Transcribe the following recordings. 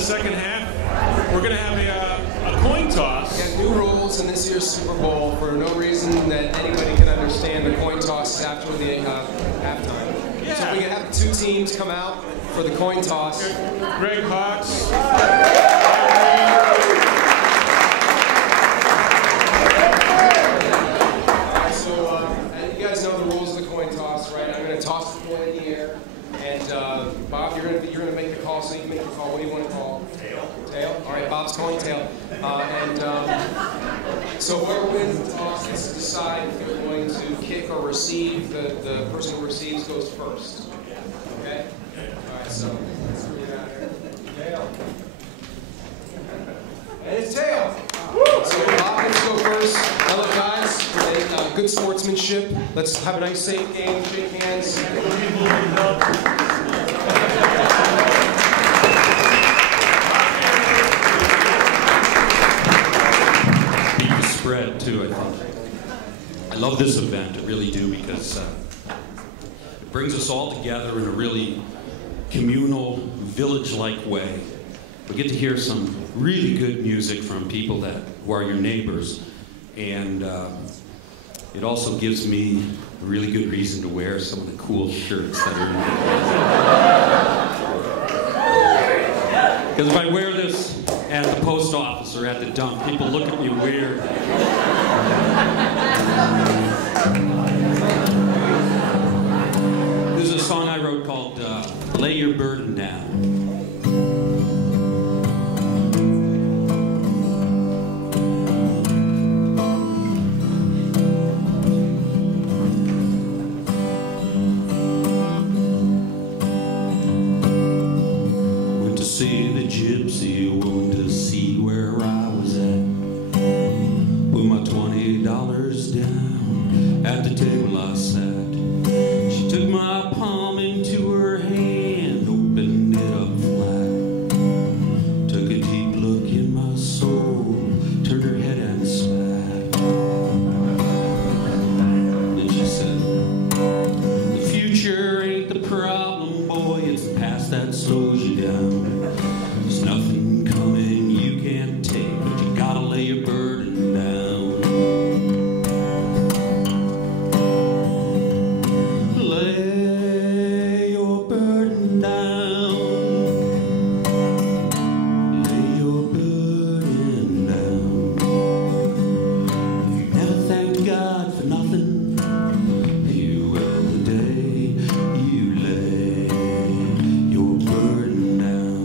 the second half. We're going to have a coin toss. We got new rules in this year's Super Bowl for no reason that anybody can understand. The coin toss after the halftime. Yeah. So we can have two teams come out for the coin toss. Greg Hawks. So you guys know the rules of the coin toss, right? I'm going to toss the coin in the air, and Bob, you're going to make the call. So you can make the call. What do you want to call? Tail. Tail. All right, Bob's calling tail. So whoever wins the toss gets to decide if they're going to kick or receive. The person who receives goes first. Okay. All right. So let's get out here. Tail. And it's tail. So Bob gets to go first. Now look, guys, good sportsmanship. Let's have a nice, safe game. Shake hands. Beat the spread too, I think. I love this event, I really do, because it brings us all together in a really communal, village-like way. We get to hear some really good music from people who are your neighbors, and it also gives me a really good reason to wear some of the cool shirts that are in. Because if I wear this at the post office or at the dump, people look at me weird. This is a song I wrote called Lay Your Burden Down. See the gypsy woman to see where I was at. Put my $20 down at the table I sat. She took my palm into her hand, opened it up flat. Took a deep look in my soul, turned her head and spat. Then she said, the future ain't the problem, boy, it's the past that slows you down. There's nothing coming you can't take, but you gotta lay your burden down. Lay your burden down. Lay your burden down. If you never thanked God for nothing, you will the day you lay your burden down.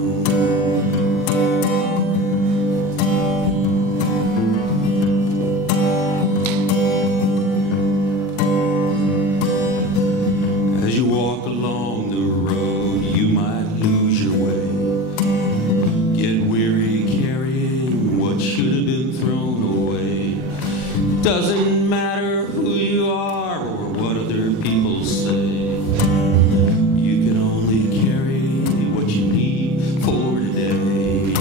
As you walk along the road, you might lose your way. Get weary carrying what should have been thrown away. Doesn't matter who you are or what other people say. You can only carry what you need for today.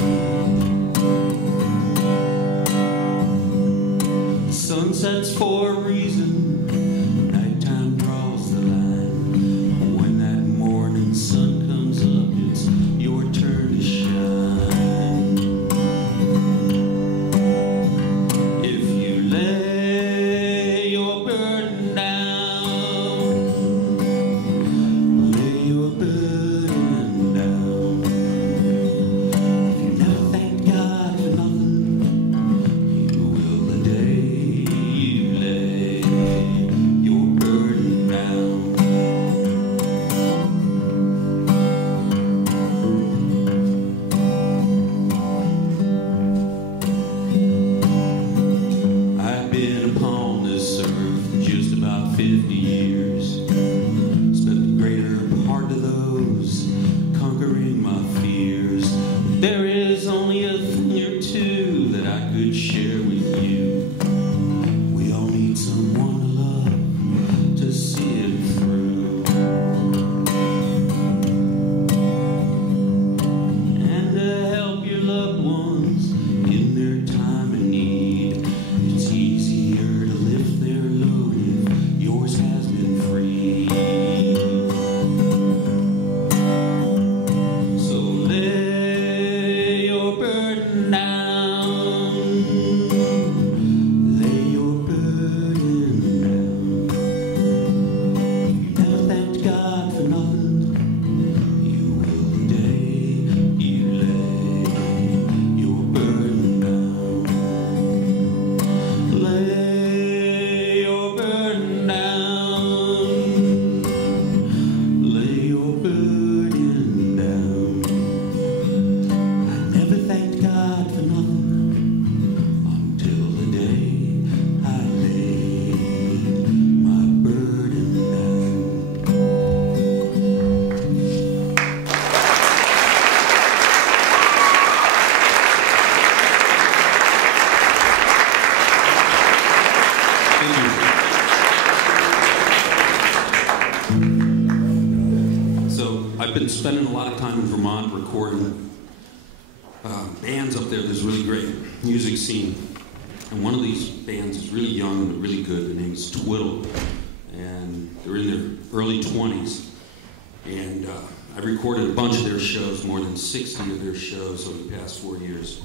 The sun sets for a reason. Nighttime draws the line. When that morning sun comes up, it's your turn to shine. If you lay your burden down, lay your burden down. If you never thank God for nothing, you will the day you lay your burden down. I've been spending a lot of time in Vermont recording bands up there. There's a really great music scene. And one of these bands is really young and really good. Their name is Twiddle. And they're in their early 20s. And I've recorded a bunch of their shows, more than 60 of their shows over the past 4 years.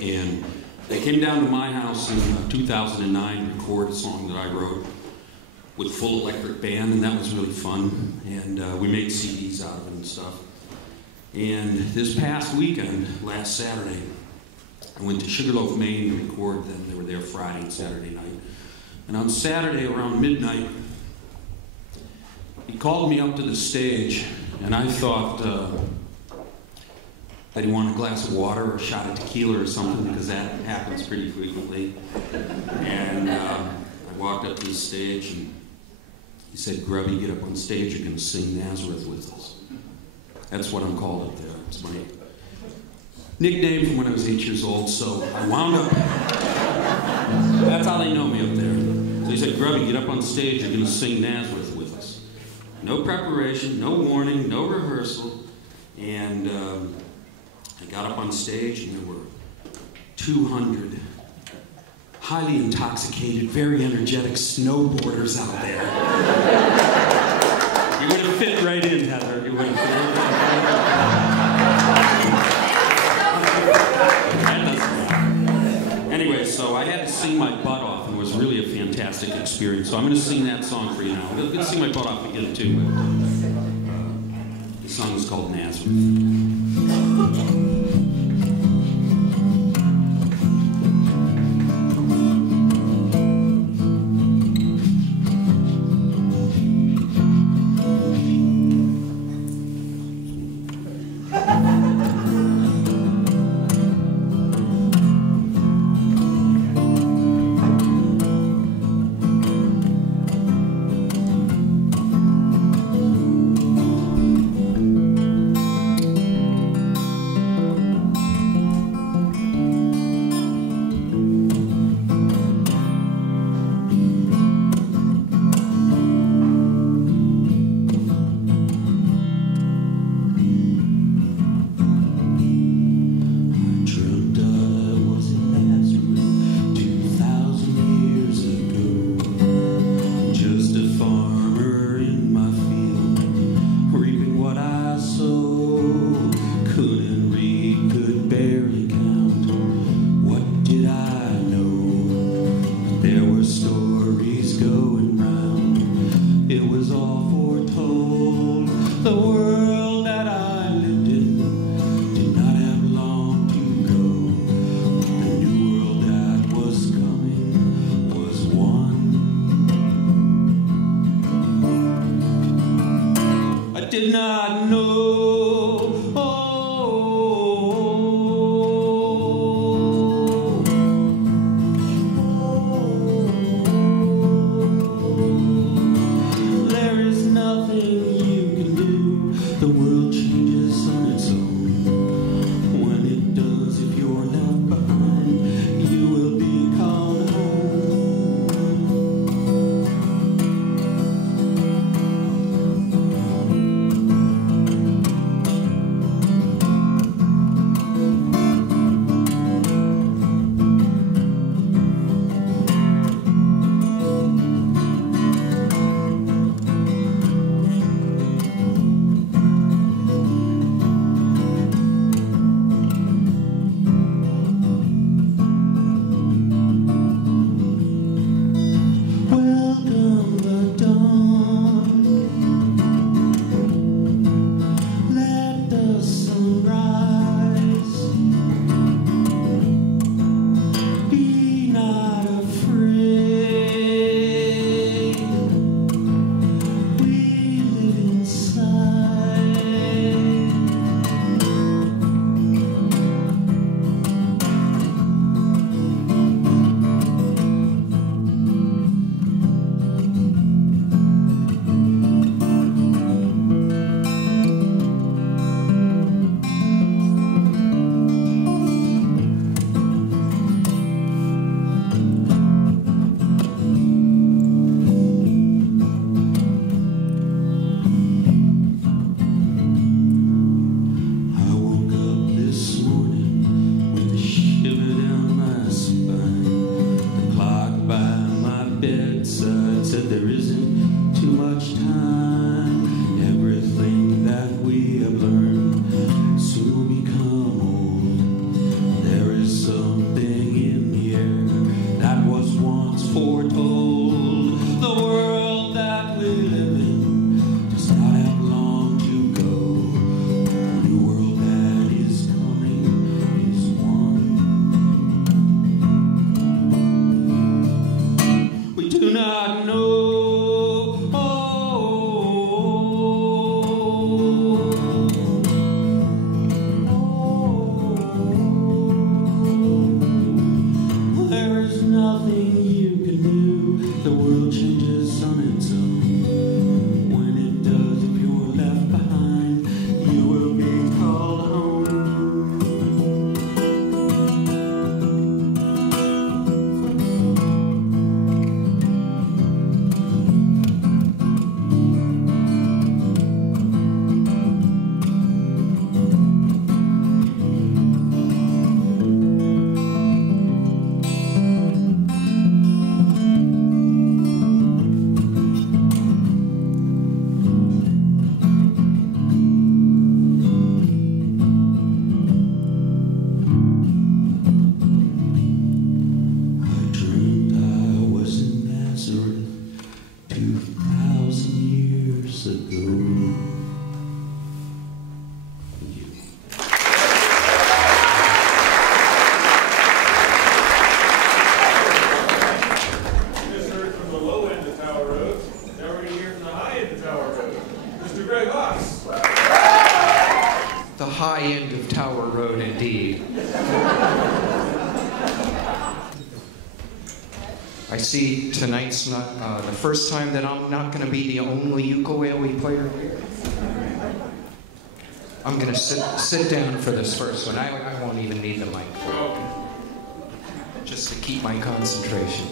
And they came down to my house in 2009 to record a song that I wrote with full electric band, and that was really fun. And we made CDs out of it and stuff. And this past weekend, last Saturday, I went to Sugarloaf, Maine to record them. They were there Friday and Saturday night. And on Saturday around midnight, he called me up to the stage, and I thought that he wanted a glass of water or a shot of tequila or something, because that happens pretty frequently. And I walked up to the stage, and he said, "Grubby, get up on stage. You're going to sing Nazareth with us." That's what I'm called up there. It's my nickname from when I was 8 years old, so I wound up. That's how they know me up there. So he said, "Grubby, get up on stage. You're going to sing Nazareth with us." No preparation, no warning, no rehearsal. And I got up on stage, and there were 200 highly intoxicated, very energetic snowboarders out there. You would have fit right in, Heather. You would have fit right in. Anyway, so I had to sing my butt off, and it was really a fantastic experience. So I'm going to sing that song for you now. I'm going to sing my butt off again, too. But the song is called Nazareth. Did not know. There is nothing you can do. The world changes on its own. When it does, if you're left behind, you will be called home. the high end of Tower Road, indeed. I see tonight's not the first time that I'm not going to be the only ukulele player here. I'm going to sit down for this first one. I won't even need the mic. Just to keep my concentration.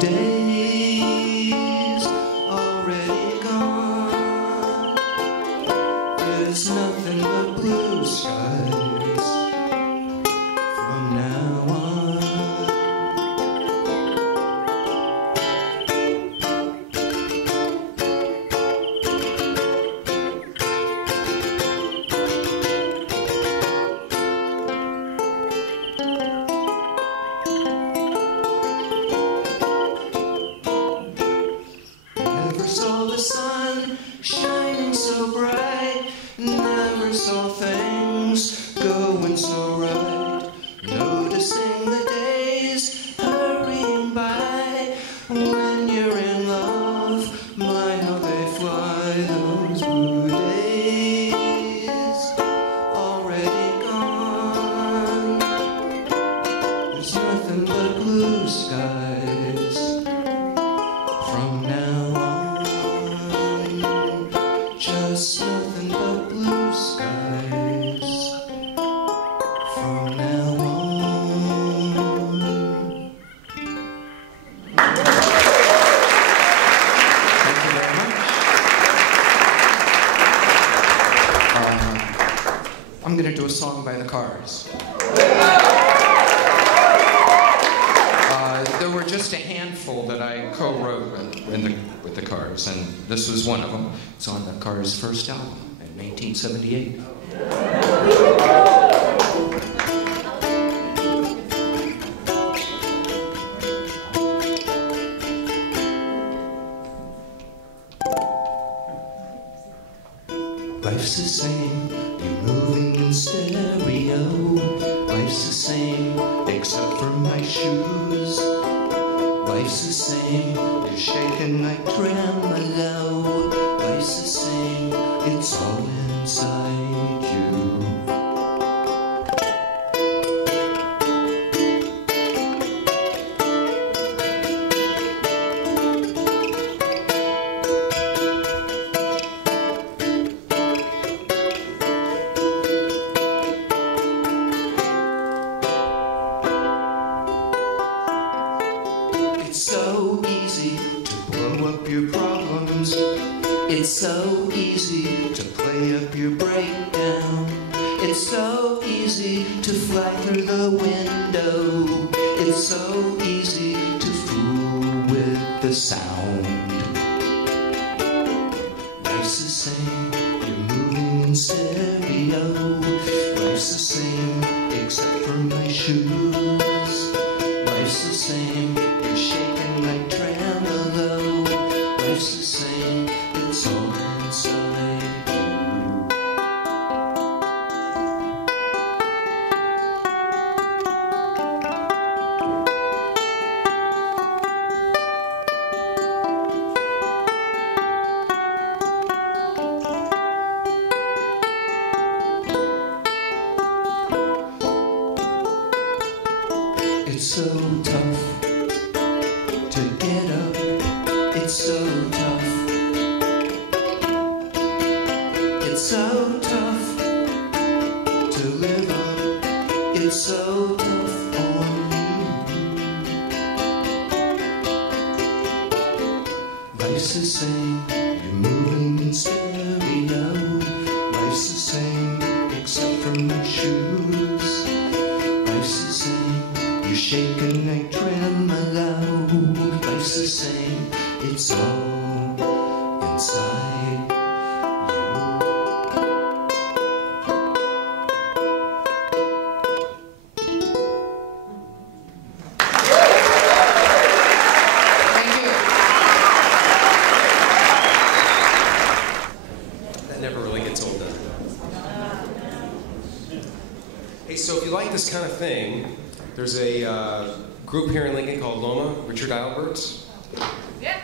Days already gone. blue skies. From now on, just nothing but blue skies. From now on. Thank you very much. I'm going to do a song by the Cars. There were just a handful that I co-wrote with the Cars, and this was one of them. It's on the Cars' first album in 1978. Life's the same, you're moving in stereo. Life's the same, except for my shoes. Life's the same, you're shaking like tremolo. Life's the same, it's all inside you. It's so easy to blow up your problems. It's so easy to play up your breakdown. It's so easy to fly through the window. It's so easy to fool with the sound. Life's the same, you're moving in stereo. Life's the same, except for my shoes. Life's the same, you're shaking like tremolo. Life's the same, it's all inside you. It's so tough to get up. It's so tough. It's so tough to live up. It's so tough on you. Life's the same, you're moving in stereo. Life's the same, except for my shoes. Life's the same, you're shaking like tremolo. Life's the same, it's all inside you. Thank you. That never really gets old, does it? Hey, so if you like this kind of thing, there's a group here in Lincoln called Loma, Richard Alberts. Yeah.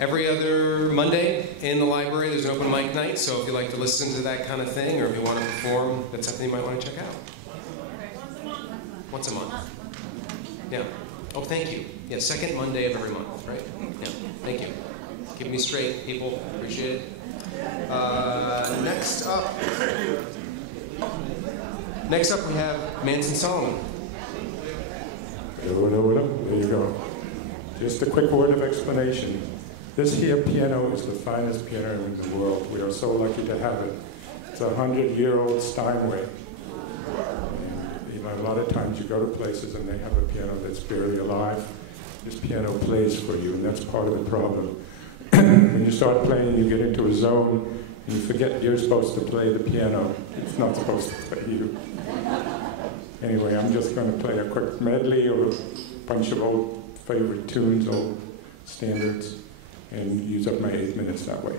Every other Monday in the library, there's an open mic night, so if you like to listen to that kind of thing, or if you want to perform, that's something you might want to check out. Once a month. Yeah. Oh, thank you. Yeah, second Monday of every month, right? Yeah, thank you. Keep me straight, people. Appreciate it. Next up, we have Manson Solomon. Hello. There you go. Just a quick word of explanation. This here piano is the finest piano in the world. We are so lucky to have it. It's a 100-year-old Steinway. A lot of times you go to places and they have a piano that's barely alive. This piano plays for you, and that's part of the problem. When you start playing, you get into a zone, and you forget you're supposed to play the piano. It's not supposed to play you. Anyway, I'm just going to play a quick medley or a bunch of old favorite tunes, old standards, and use up my 8 minutes that way.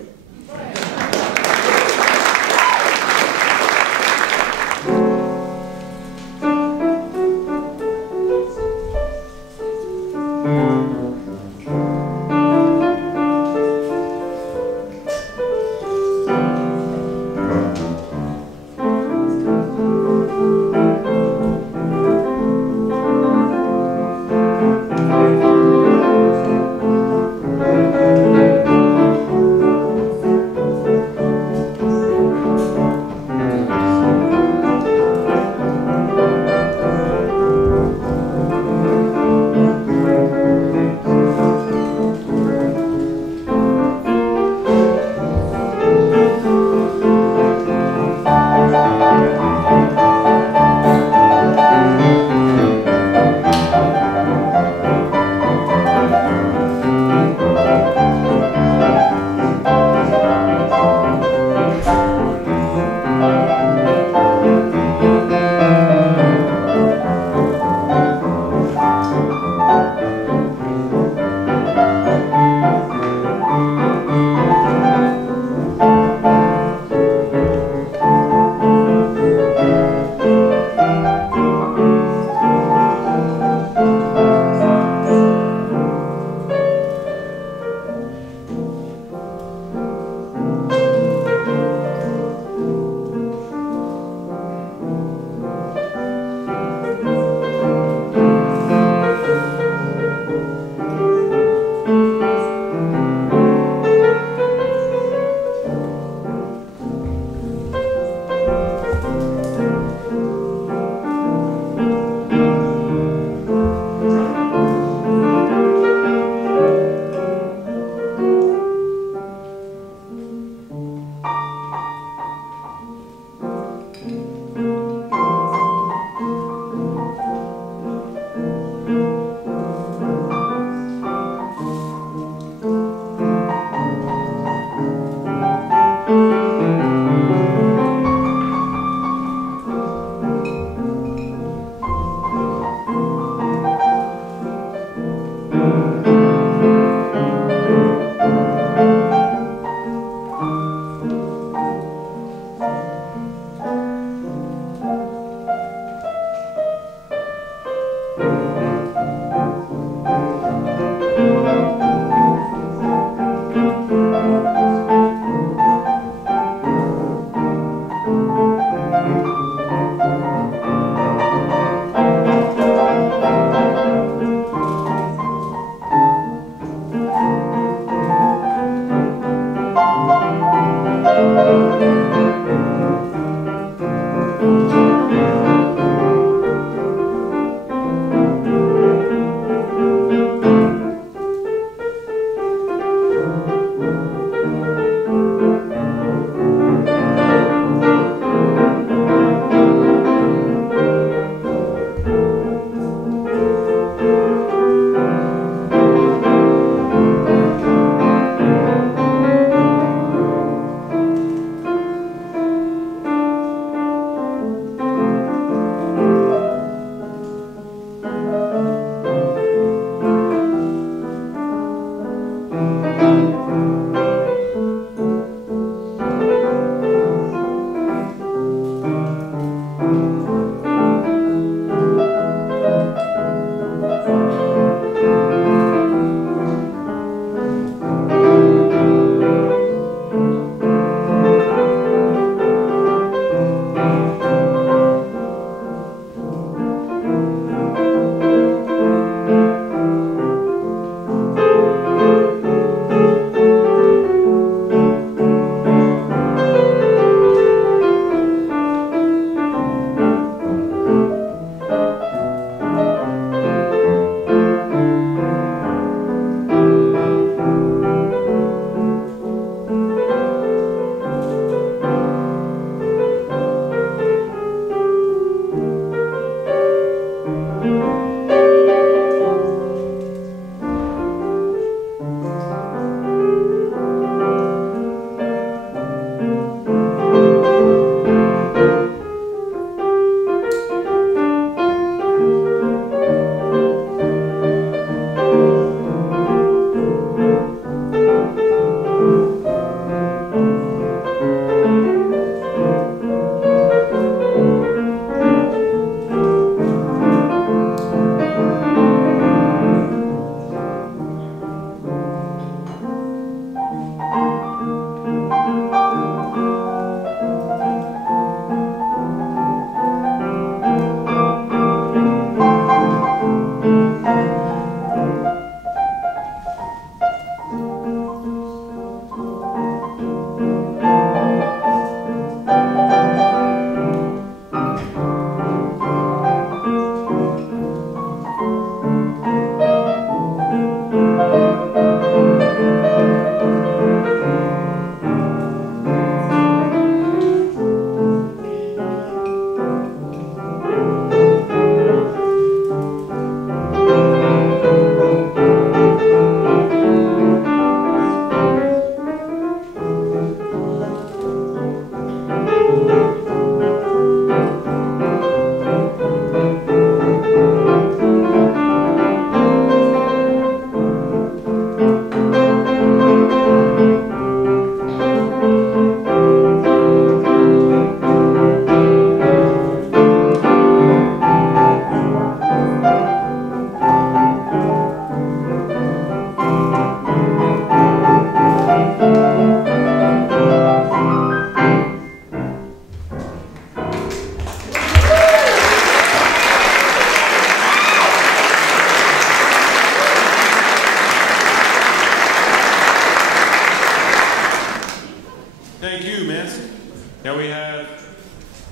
Now we have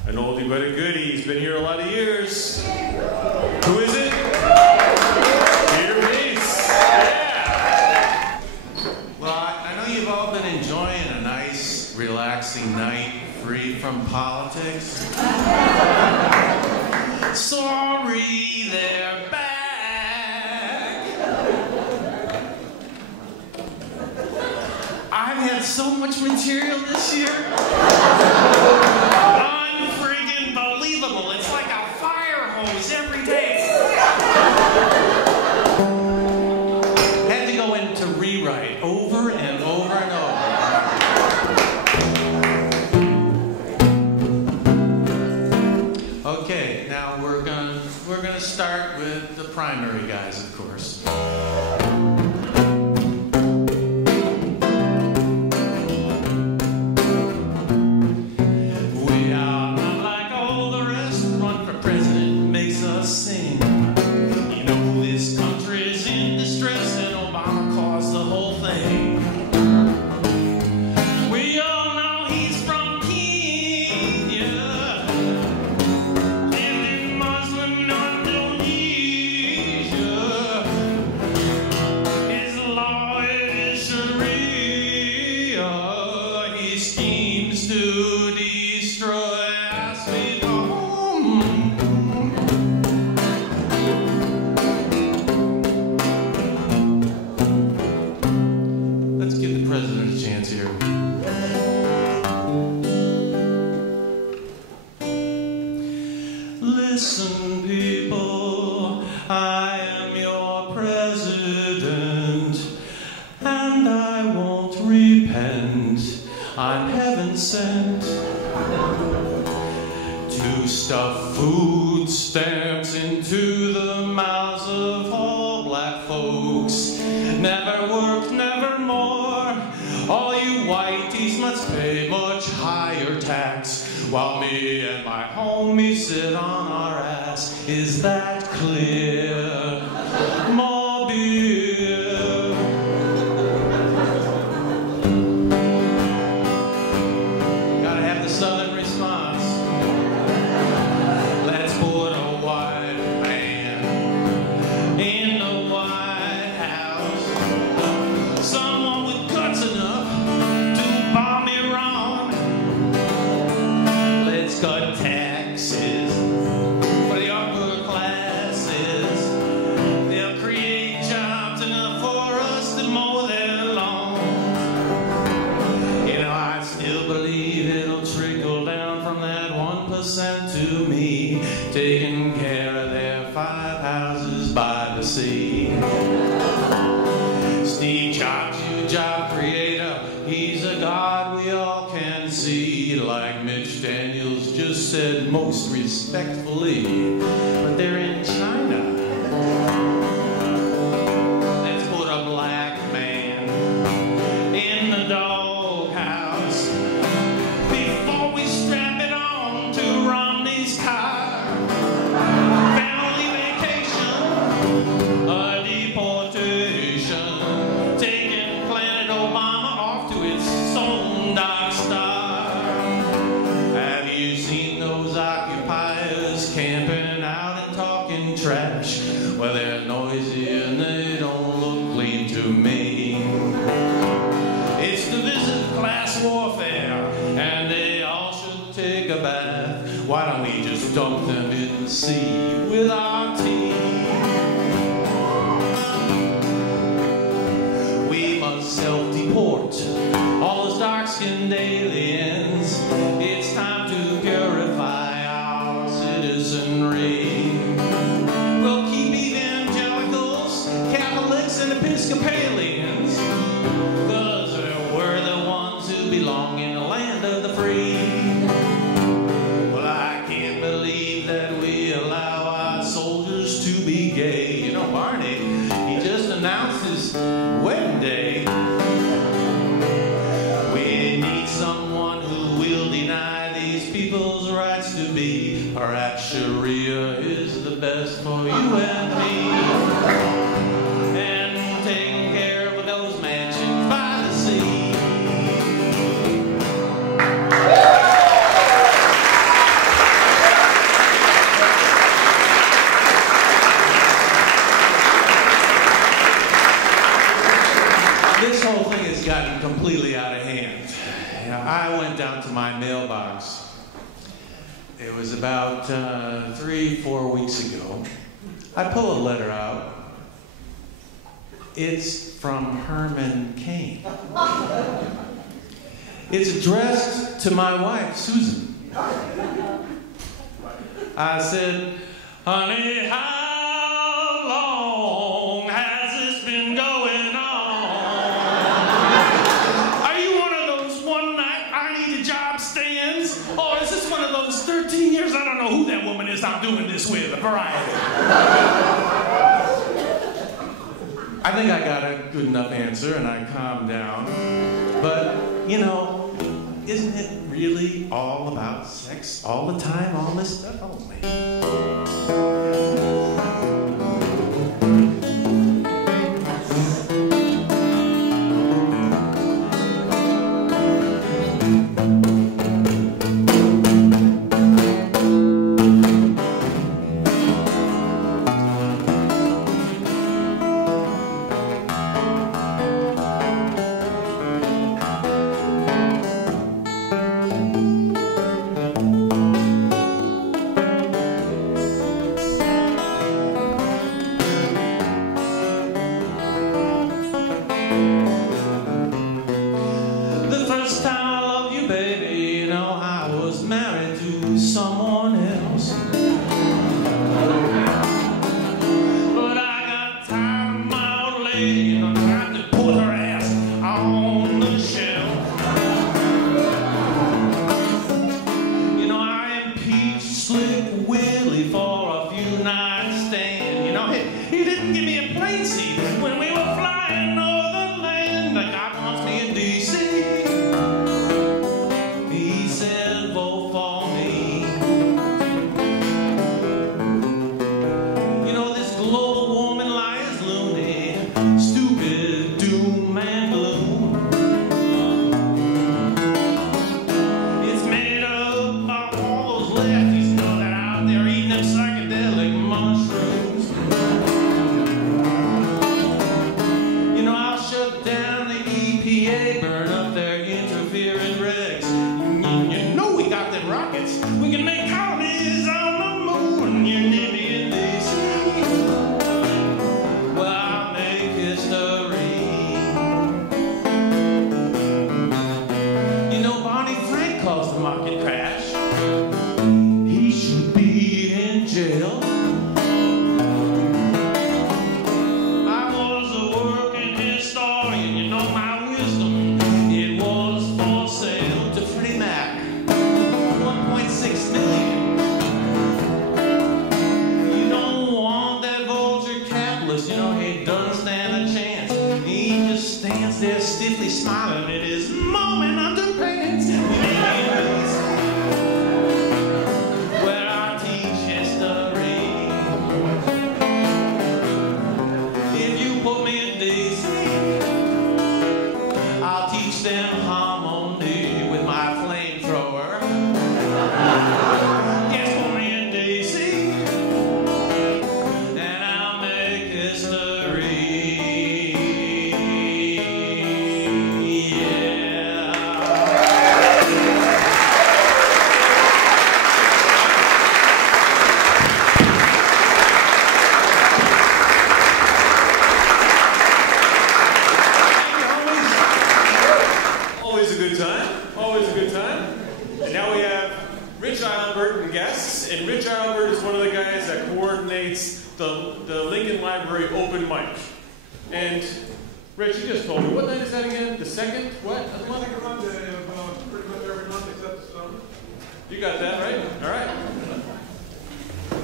an oldie but a goodie. He's been here a lot of years. Who is it? Peter Pace. Yeah. Well, I know you've all been enjoying a nice, relaxing night free from politics. Sorry, they're back. I've had so much material this year. Unfriggin' believable. It's like a fire hose every day. Had to go into rewrite over and over and over. Okay, now we're gonna start with the primary guys, of course. We are not like all the rest. Run for president makes us sing. You know this country's in distress and Obama caused the whole thing. We all know he's from Kenya. Lived in Muslim Indonesia. His law is Sharia. He schemes to destroy our sweet home. Let's give the president a chance here. Listen, people, I am your president, and I won't repent. I'm heaven sent to stuff food stamps into the mouths of all black folks. Never worked, never more. All you whiteys must pay much higher tax, while me and my homies sit on our ass. Is that clear? More beer. Gotta have the southern response. Let's put a white man in the White House. Someone with guts enough to bomb Iran. Let's cut taxes for the upper classes. They'll create jobs enough for us to mow their lawns. You know, I still believe it'll trickle down from that 1% to me, taking care of their 5 houses by the sea. Steve Jobs, you job creator, he's a god we all can see. Like Mitch Daniels just said most respectfully, but they're in China. Let's put a black man in the doghouse before we strap it on to Romney's car. Family vacation, a deportation, taking Planet Obama off to its own dark star. Have you seen those occupiers camping out and talking trash? Well, they're noisy and they don't look clean to me. It's divisive class warfare, and they all should take a bath. Why don't we just dump them in the sea with our teeth? We must self-deport all those dark-skinned aliens. It's time to purify our citizenry. We'll keep evangelicals, Catholics, and Episcopalians, 'cause we're the ones who belong in the land of the free. Well, I can't believe that we allow our soldiers to be gay. You know, Barney, he just announced his wedding day. We need someone who will deny these people's rights to be. Perhaps Sharia is the best for you and me. And taking care of those mansions by the sea. This whole thing has gotten completely out of hand. You know, I went down to my mailbox. It was about 3-4 weeks ago. I pull a letter out. It's from Herman Cain. It's addressed to my wife, Susan. I said, honey, how long has this been going on? Are you one of those one-night I need a job stands? Or is this one of those 13 years? I don't know who that woman is I'm doing this with, a variety. I think I got a good enough answer and I calmed down. But, you know, isn't it really all about sex all the time, all this stuff? Oh, man.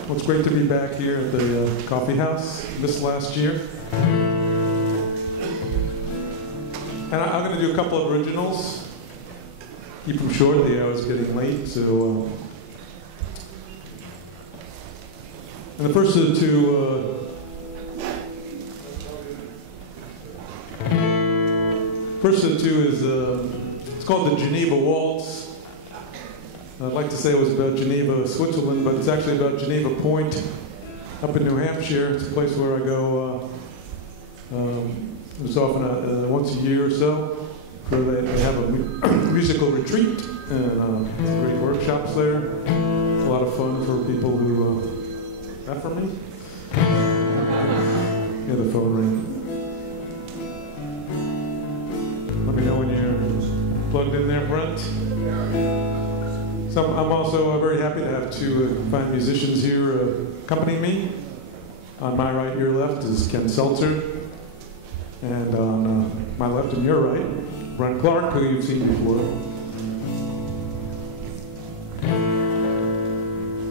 Well, it's great to be back here at the coffee house this last year. And I'm going to do a couple of originals. Keep them short, the hour's getting late, so... and the first of the two is, it's called the Geneva Waltz. I'd like to say it was about Geneva, Switzerland, but it's actually about Geneva Point up in New Hampshire. It's a place where I go it's often once a year or so. Where they have a musical retreat and great workshops there. It's a lot of fun for people who... that for me? Yeah, the phone ring. Let me know when you're plugged in there, Brent. So I'm also very happy to have two fine musicians here accompanying me. On my right, your left is Ken Seltzer. And on my left and your right, Brent Clark, who you've seen before.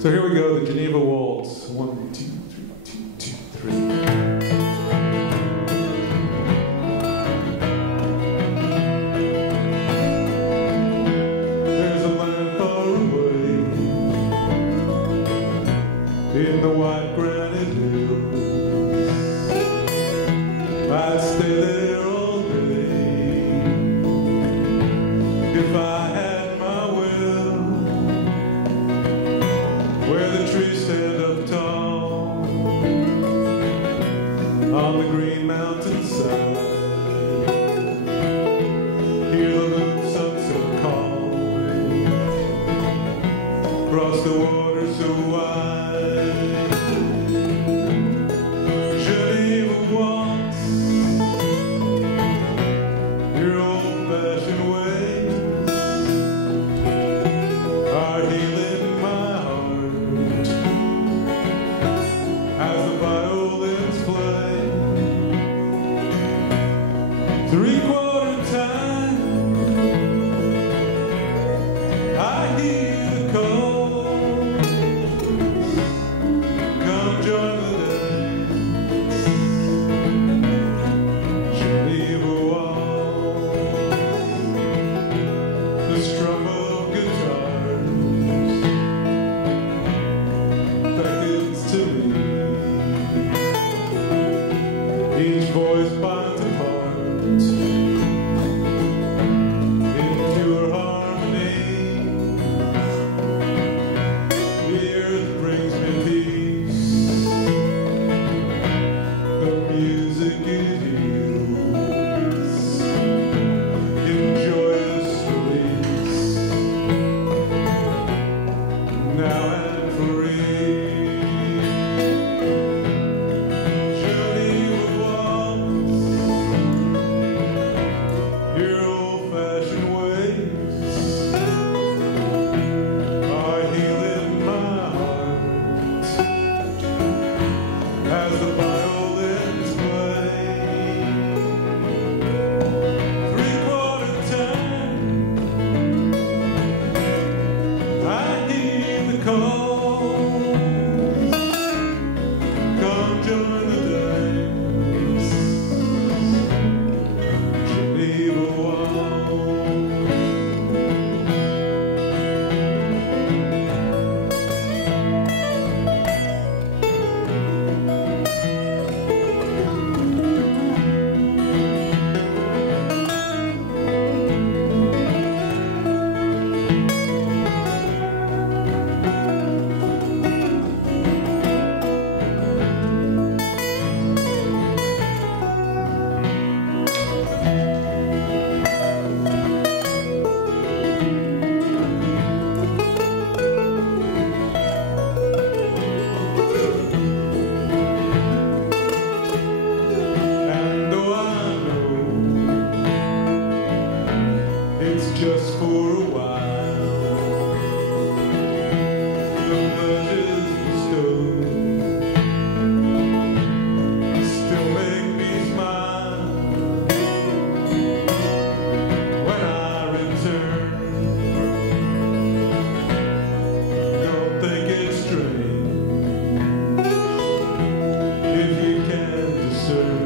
So here we go, the Geneva Waltz. 1, 2, 3, 2, 2, 3. on the green mountainside. Hear the moon sun so calm, across the water so wide. Geneva walks your old-fashioned ways are healing my heart as the violins play. Three-quarter time, I hear the calls. Come join the dance. Geneva walks, the strum of guitars beckons to me. Each voice binds apart in pure harmony. The earth brings me peace. The music it heals in joyous release. Now and free. Geneva walks your old-fashioned ways are healing my heart as the violins play. Three-quarter time, I hear the calls. Come join the dance. Geneva walks. And though I know it's just for a while, the pleasures bestowed still make me smile when I return. Don't think it's strange if you can discern.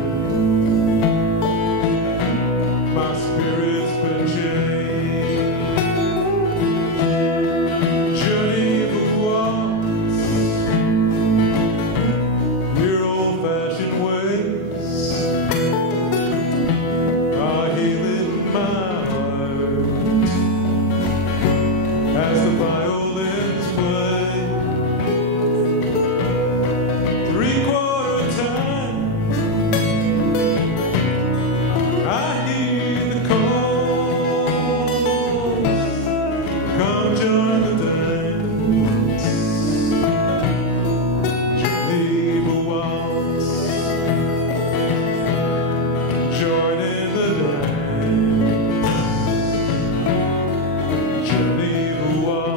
My spirit's been changed. Geneva walks your old-fashioned ways are healing my heart as the violins play. Three-quarter time, I hear the calls. Come join the dance. Geneva walks. Join in the dance. Geneva walks.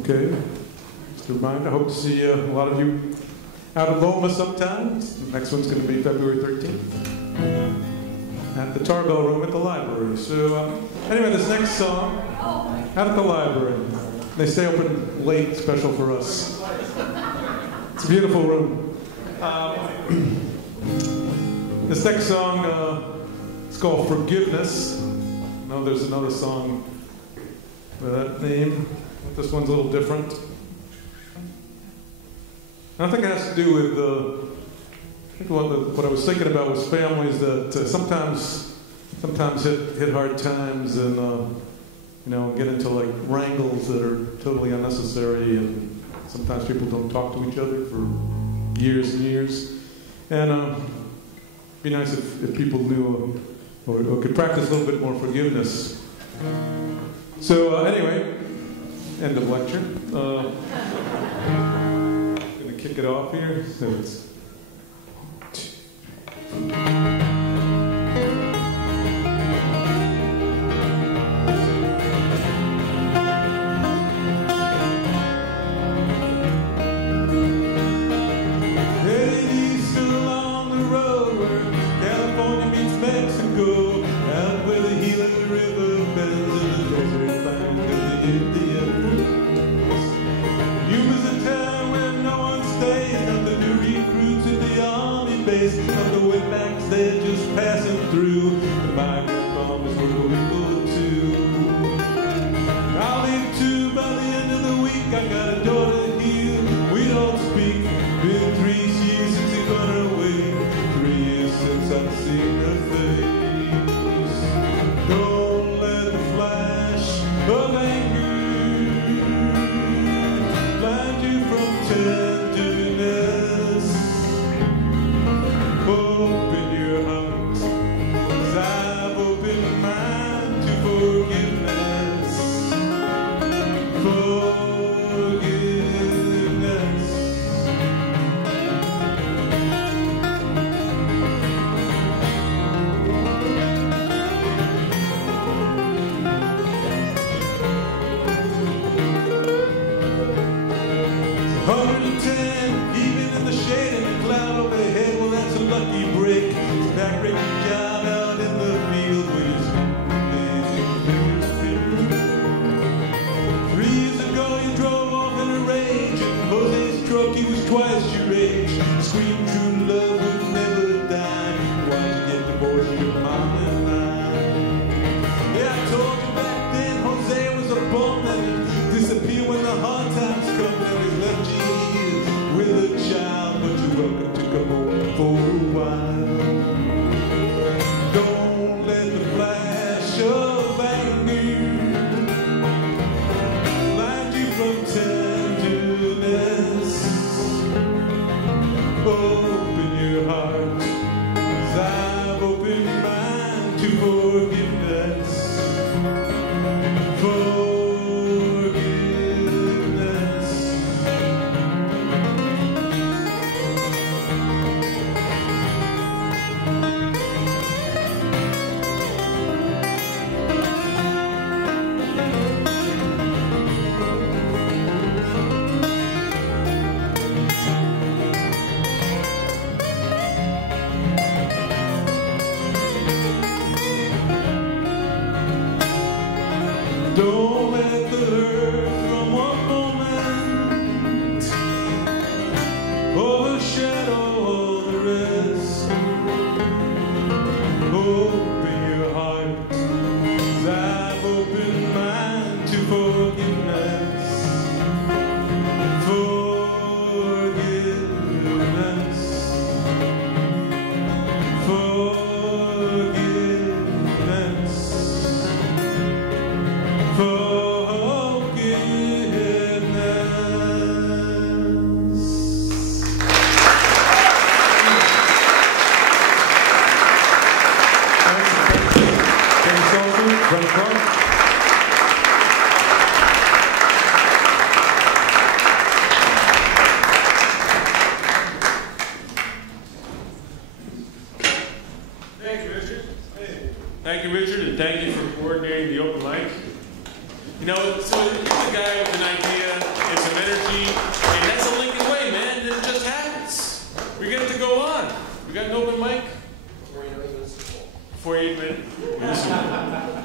Okay. Just a reminder, I hope to see a lot of you out at Loma sometime. The next one's going to be February 13th at the Tarbell Room at the library. So anyway, this next song, out at the library. They stay open late, special for us. It's a beautiful room. This next song is called Forgiveness. I know there's another song by that name, but this one's a little different. And I think it has to do with I think what I was thinking about was families that sometimes hit hard times and get into like wrangles that are totally unnecessary, and sometimes people don't talk to each other for years and years. And it'd be nice if people knew or could practice a little bit more forgiveness. So anyway, end of lecture. Gonna kick it off here. So it's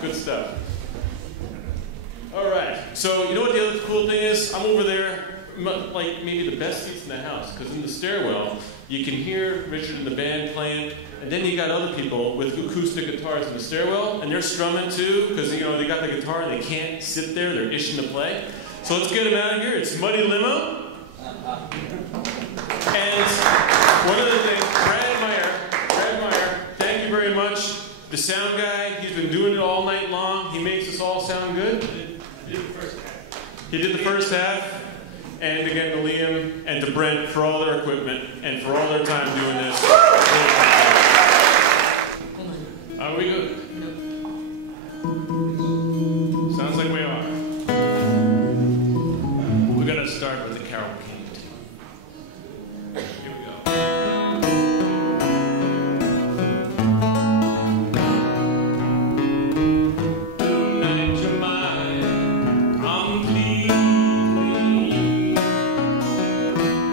good stuff. All right. So you know what the other cool thing is? I'm over there, like maybe the best seats in the house, because in the stairwell, You can hear Richard and the band playing, and then you got other people with acoustic guitars in the stairwell, and they're strumming too, because you know they got the guitar and they can't sit there, they're itching to play. So let's get them out of here. It's Muddy Limo. And one other thing, Brad Meyer, thank you very much. The sound guy, he's been doing it all night long. He makes us all sound good. He did the first half. And again to Liam and to Brent for all their equipment and for all their time doing this. Are we good? Sounds like we are. We're going to start with the Carole King team. Here we go. Tonight you're mine, completely.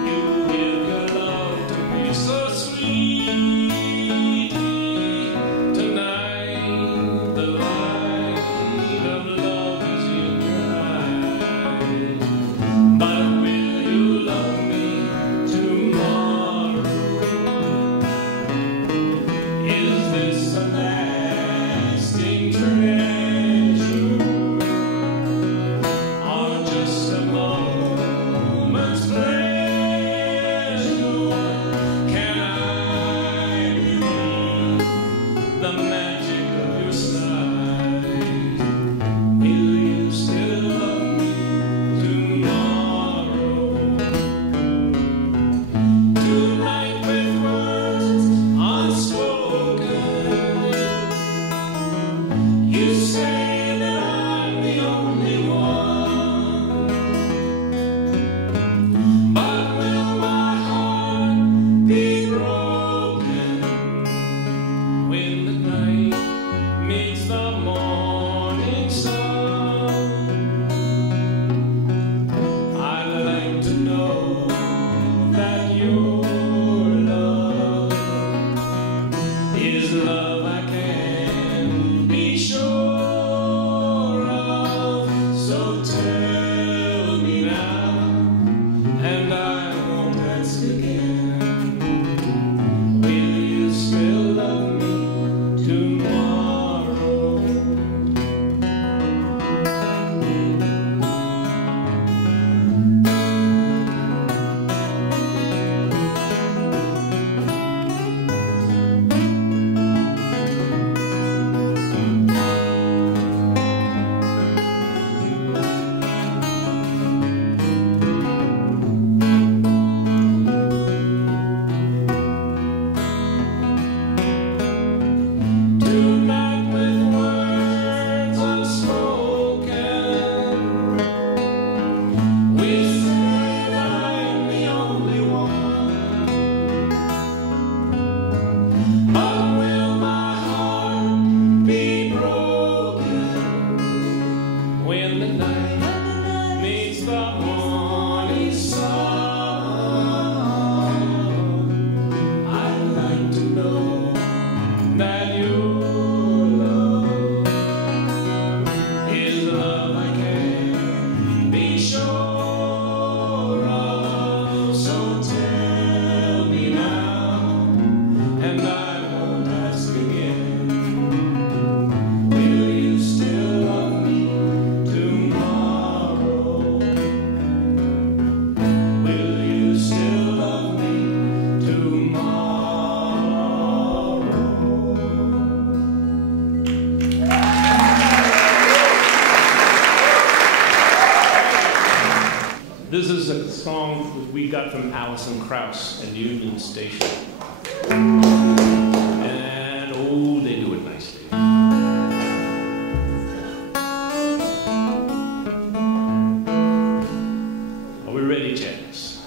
You give your love to me so sweetly. Tonight the light of love is in your eyes. But will you love me tomorrow? Is this a lasting treasure or just a moment's pleasure? Can I believe the magic of your smile? Will you still love me tomorrow? Tonight with words unspoken, you say that I'm the only one. But will my heart be broken when the night meets the morning sun? I'd like to know that your love is love I can be sure of. So tell me now, and I won't ask again. Will you still love me tomorrow? Tonight with words unspoken, we say that I'm the only one. But will my heart be broken when the night meets the morning sun? I'd like to know that your love is love I can be sure of. So tell me now, and I won't ask again. Will you still love me tomorrow? Will you still love me tomorrow? This is a song that we got from Alison Krauss and Union Station. And oh, they do it nicely. Are we ready, Janice?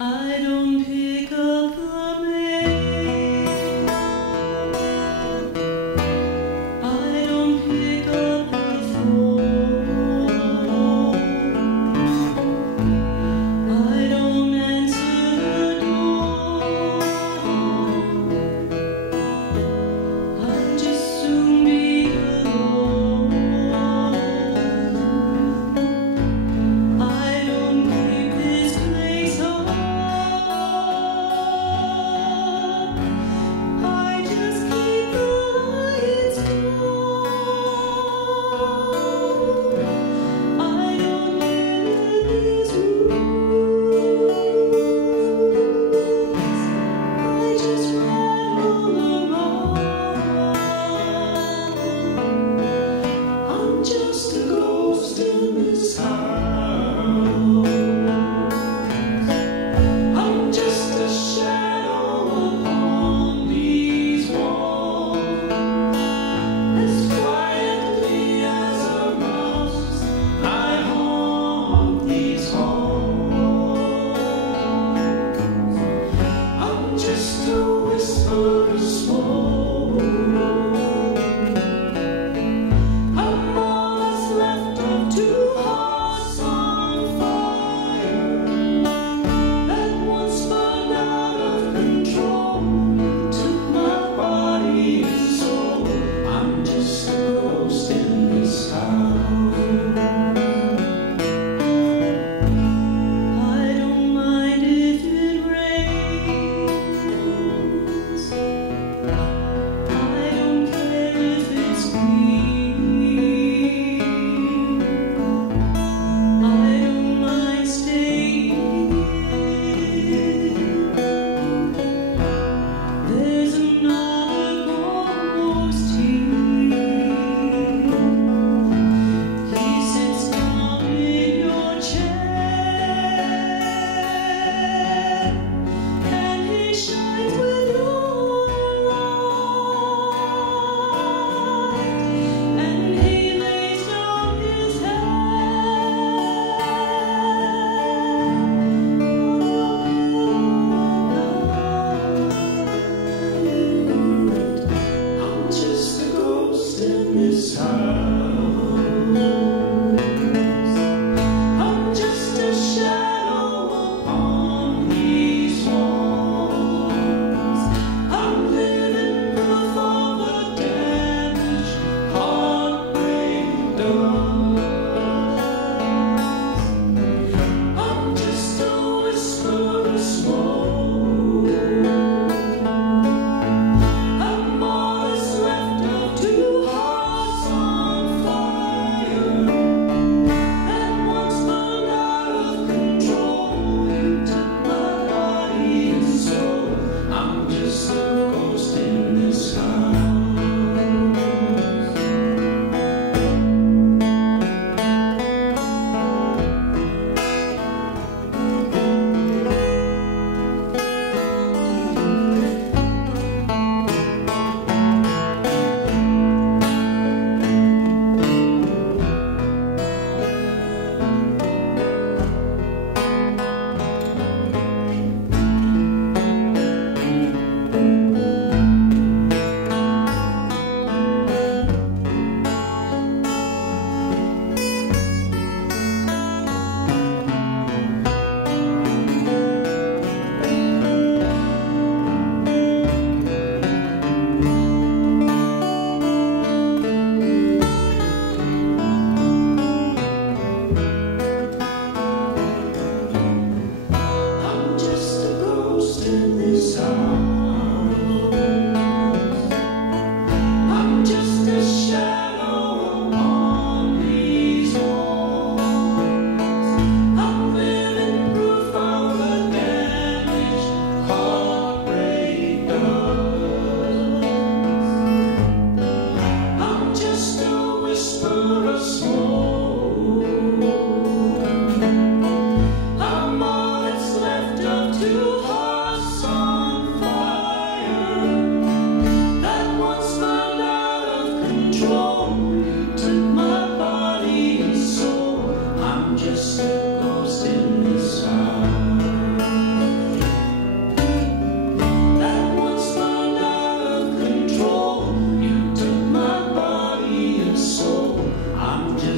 I don't pick up the blame. I don't pick up the phone. I don't answer the door. I'll just soon be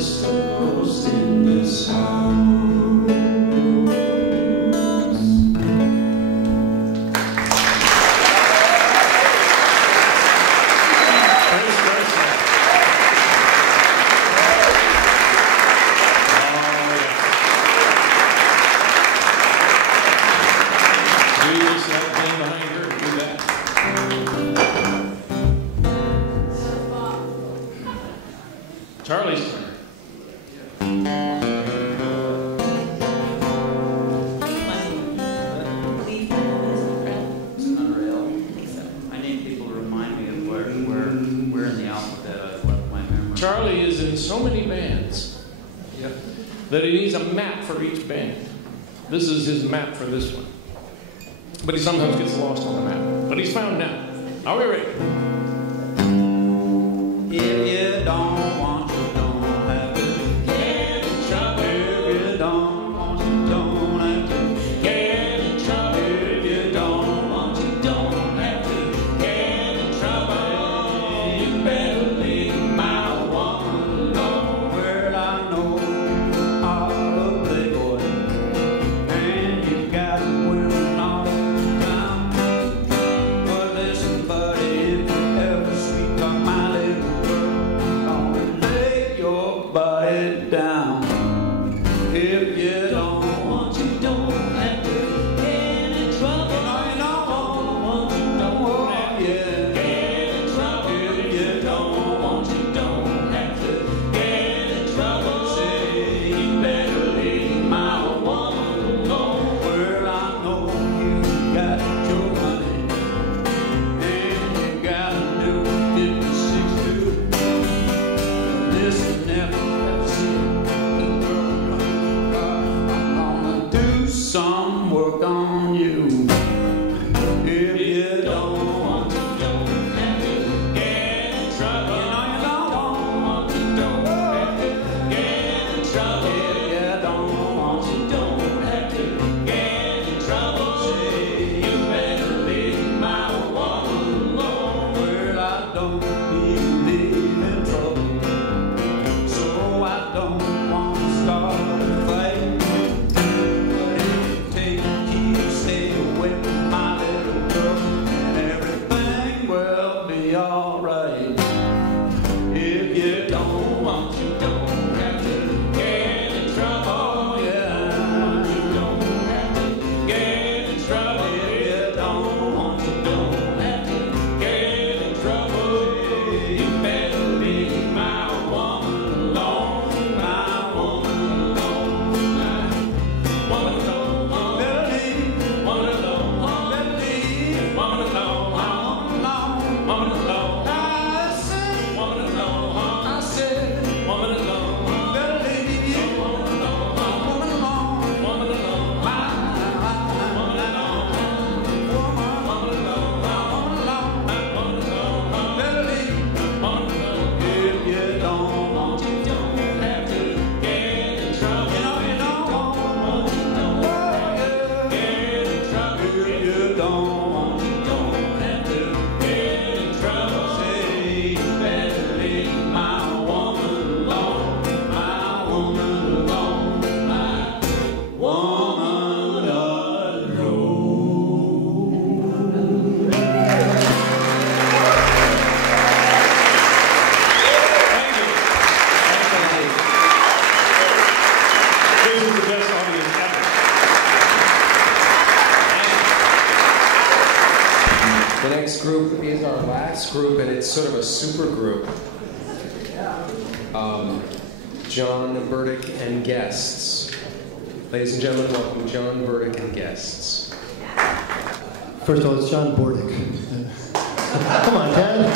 just a ghost in this house. Charlie's. Charlie is in so many bands that he needs a map for each band. This is his map for this one. But he sometimes gets lost on the map. But he's found now. Are we ready? If you don't want, you don't have to get in trouble. If you don't want, you don't have to get in trouble. If you don't want, you don't have to get in trouble. You better leave my woman alone. Well, I know I'm a playboy, and you got women all the time. But listen, buddy, if you ever sweep on my little body down. If you don't want, you don't have to get in trouble. No, you don't want, you don't have to get in trouble. If you don't want, you don't have to get in trouble. Say you better leave my woman alone. Well, I know you got your money and you gotta do 56 too. Listen, never. Some work on you. If you don't want, you don't have to get in trouble. You know you don't want, you don't have to get in trouble. If you don't want, you don't have to get in trouble. Say you better leave my woman alone. Well, I don't believe in trouble, so I don't want to start a fight. Alright. If you don't want, you don't have to get in trouble. Yeah, you don't have to get in trouble. If you don't want, you don't have to get in trouble. You better leave my woman alone. My woman alone. My woman alone. Better leave. Woman alone. Better leave. Woman alone. Woman alone. The next group is our last group, and it's sort of a super group. John Burdick and guests. Ladies and gentlemen, welcome John Burdick and guests. First of all, it's John Burdick. Come on, Dad.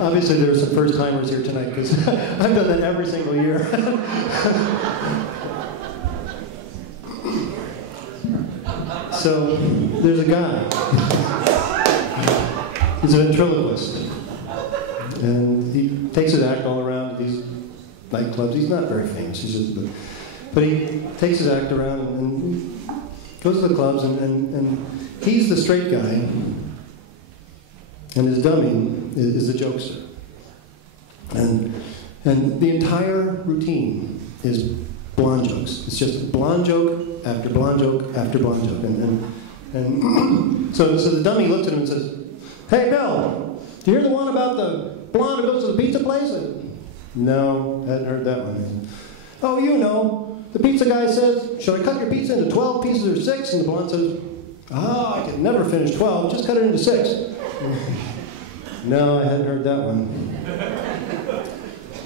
Obviously, there are some first-timers here tonight because I've done that every single year. So, there's a guy. He's a ventriloquist. And he takes his act all around these nightclubs. He's not very famous. He's just, But he takes his act around and goes to the clubs, and he's the straight guy, and his dummy is the jokester. And the entire routine is blonde jokes. It's just blonde joke after blonde joke after blonde joke. And so the dummy looks at him and says, "Hey, Bill, do you hear the one about the blonde who goes to the pizza place?" "No, hadn't heard that one." "Oh, you know. The pizza guy says, 'Should I cut your pizza into 12 pieces or 6?' And the blonde says, 'I could never finish 12. Just cut it into 6. "No, I hadn't heard that one."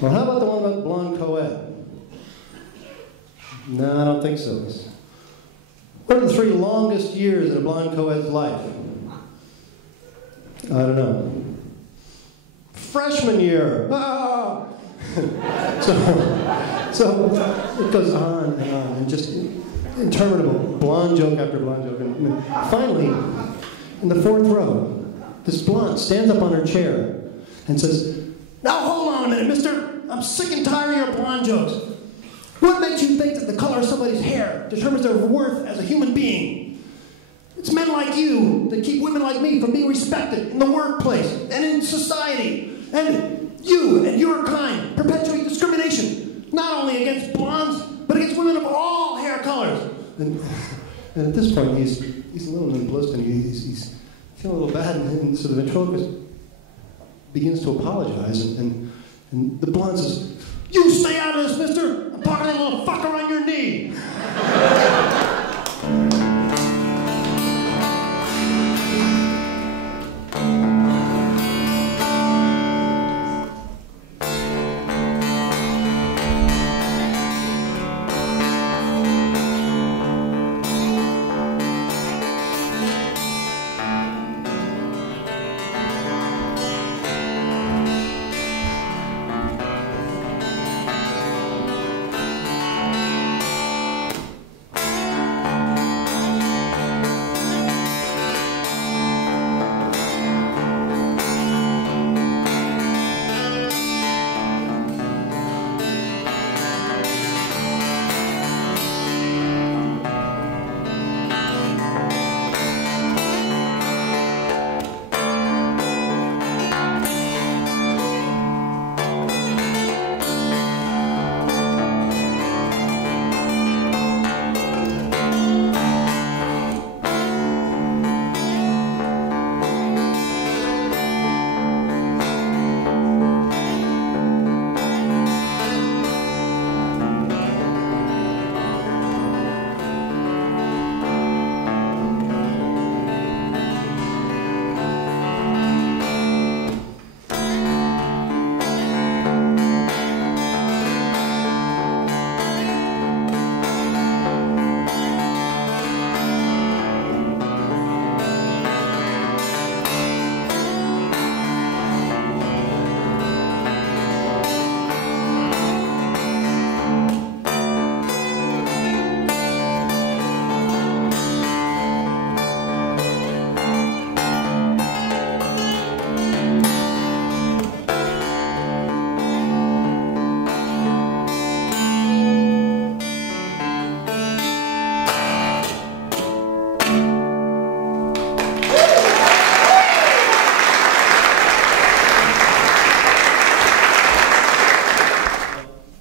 "Well, how about the one about blonde co-ed?" "No, I don't think so." "What are the 3 longest years in a blonde co-ed's life?" "I don't know." "Freshman year." "Ah!" So it goes on, and just interminable blonde joke after blonde joke. And finally, in the 4th row, this blonde stands up on her chair and says, "Now hold on a minute, mister. I'm sick and tired of your blonde jokes. What makes you think that the color of somebody's hair determines their worth as a human being? It's men like you that keep women like me from being respected in the workplace and in society. And you and your kind perpetuate discrimination, not only against blondes, but against women of all hair colors." And at this point, he's a little nonplussed, and he's feeling a little bad, and so the ventriloquist begins to apologize, and the blonde says, "You stay out of this, mister. I'm talking to that little fucker on your knee."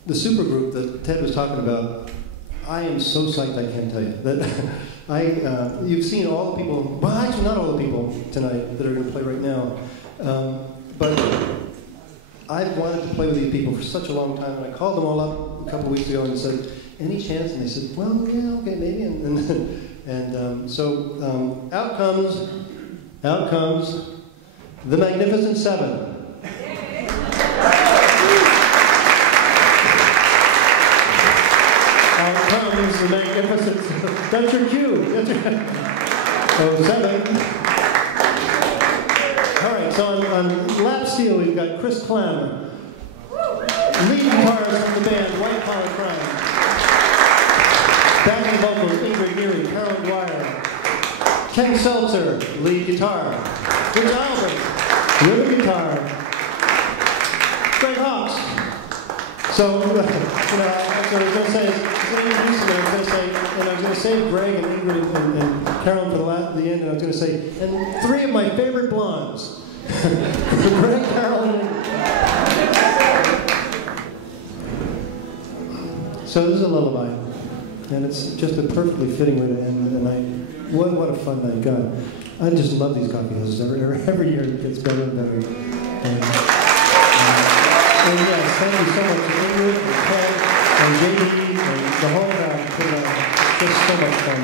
The supergroup that Ted was talking about, I am so psyched I can't tell you. That you've seen all the people, well actually not all the people tonight that are going to play right now, but I've wanted to play with these people for such a long time, and I called them all up a couple weeks ago and said, "Any chance?" And they said, "Well, yeah, okay, maybe." So out comes the Magnificent Seven. Out comes the Magnificent. That's your cue. That's your 07. All right, so on lap steel we've got Chris Clem, lead guitarist from the band White Collar Crime. Backing vocals Ingrid Geary, Carol Dwyer, Ken Seltzer, lead guitar, Rich Albert, rhythm guitar, Greg Hawks. So, what I was going to say is, going to introduce them, and I was going to save Greg and Ingrid and Carolyn for the end, and I was going to say, and three of my favorite blondes. Greg, Carolyn, and so this is a lullaby, and it's just a perfectly fitting way to end. And what a fun night, God! I just love these coffee houses. Every year it gets better and better. And yes, thank you so much to Ingrid and Ken and JD and the whole band. Just so much fun.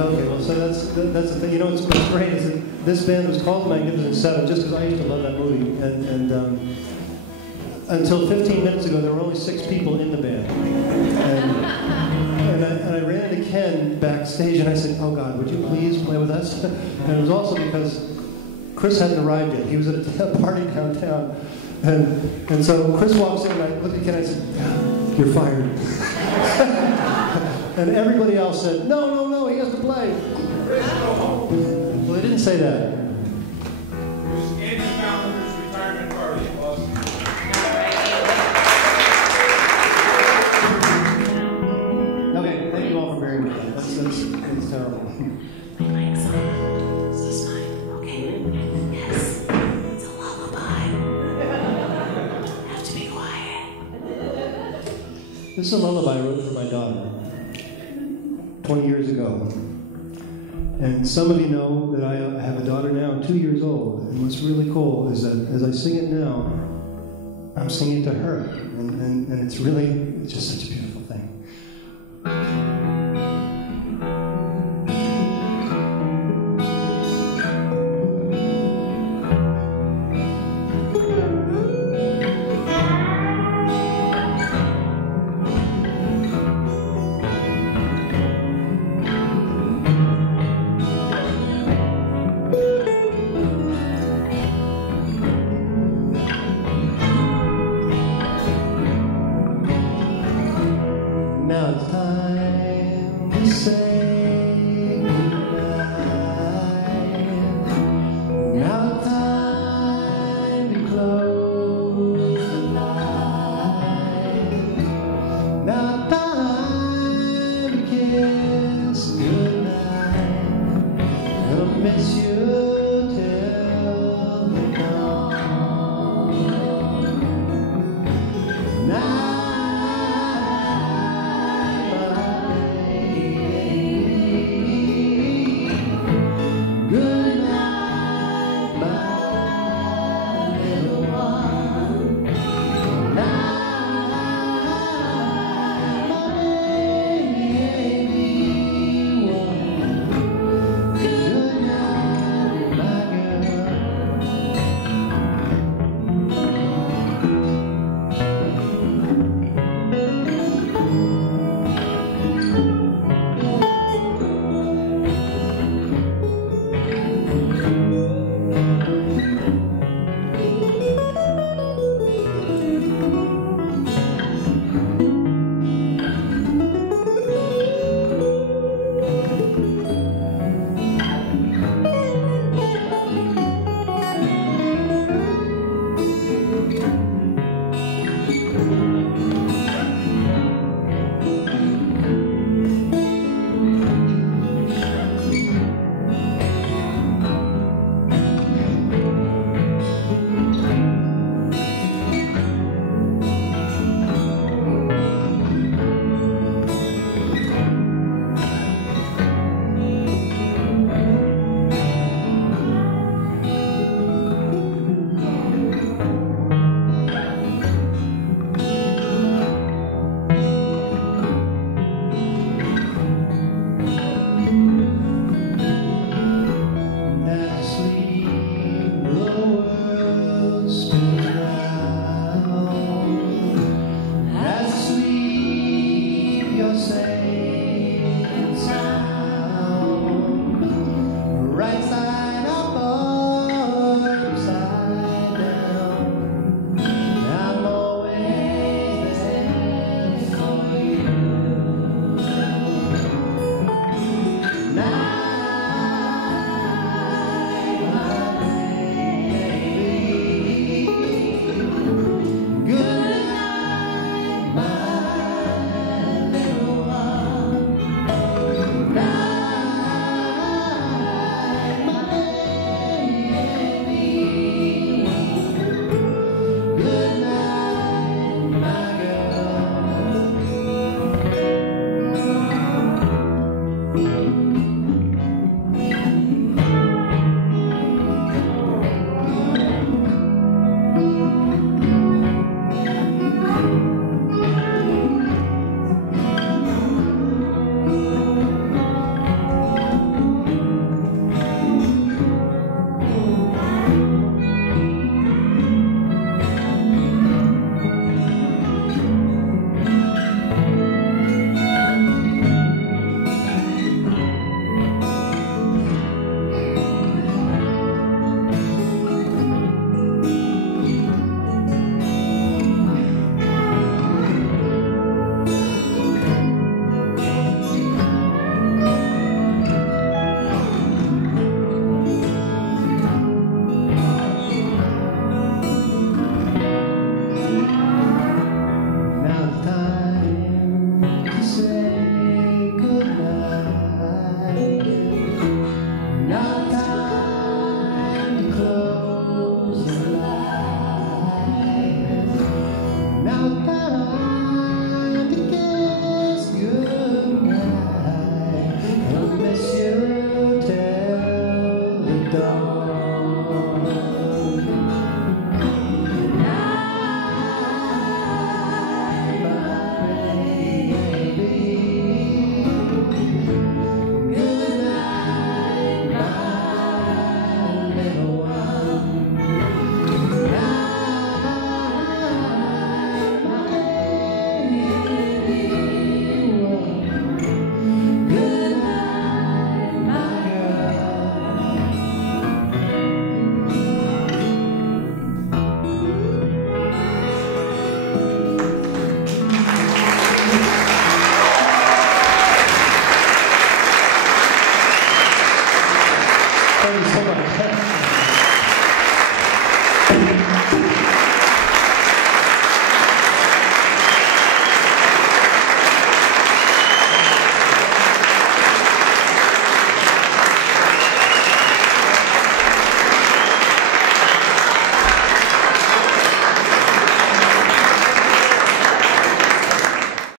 Okay, well, so that's the thing. You know, what's great is that this band was called The Magnificent Seven just because I used to love that movie. And until 15 minutes ago, there were only 6 people in the band. And I ran into Ken backstage, and I said, "Oh God, would you please play with us?" And it was also because Chris hadn't arrived yet. He was at a party downtown. And so Chris walks in, and I looked at Ken, and I said, "You're fired." And everybody else said, No, he has to play. Well, they didn't say that. It was Andy Founder's retirement party in Boston. Okay, thank you all for bearing with me. That's terrible. Relax. Is this fine? Okay. Yes. It's a lullaby. Have to be quiet. This is a lullaby I wrote for my daughter 20 years ago. And some of you know that I have a daughter now, 2 years old. And what's really cool is that as I sing it now, I'm singing to her. And it's just such a beautiful thing. Now it's time to say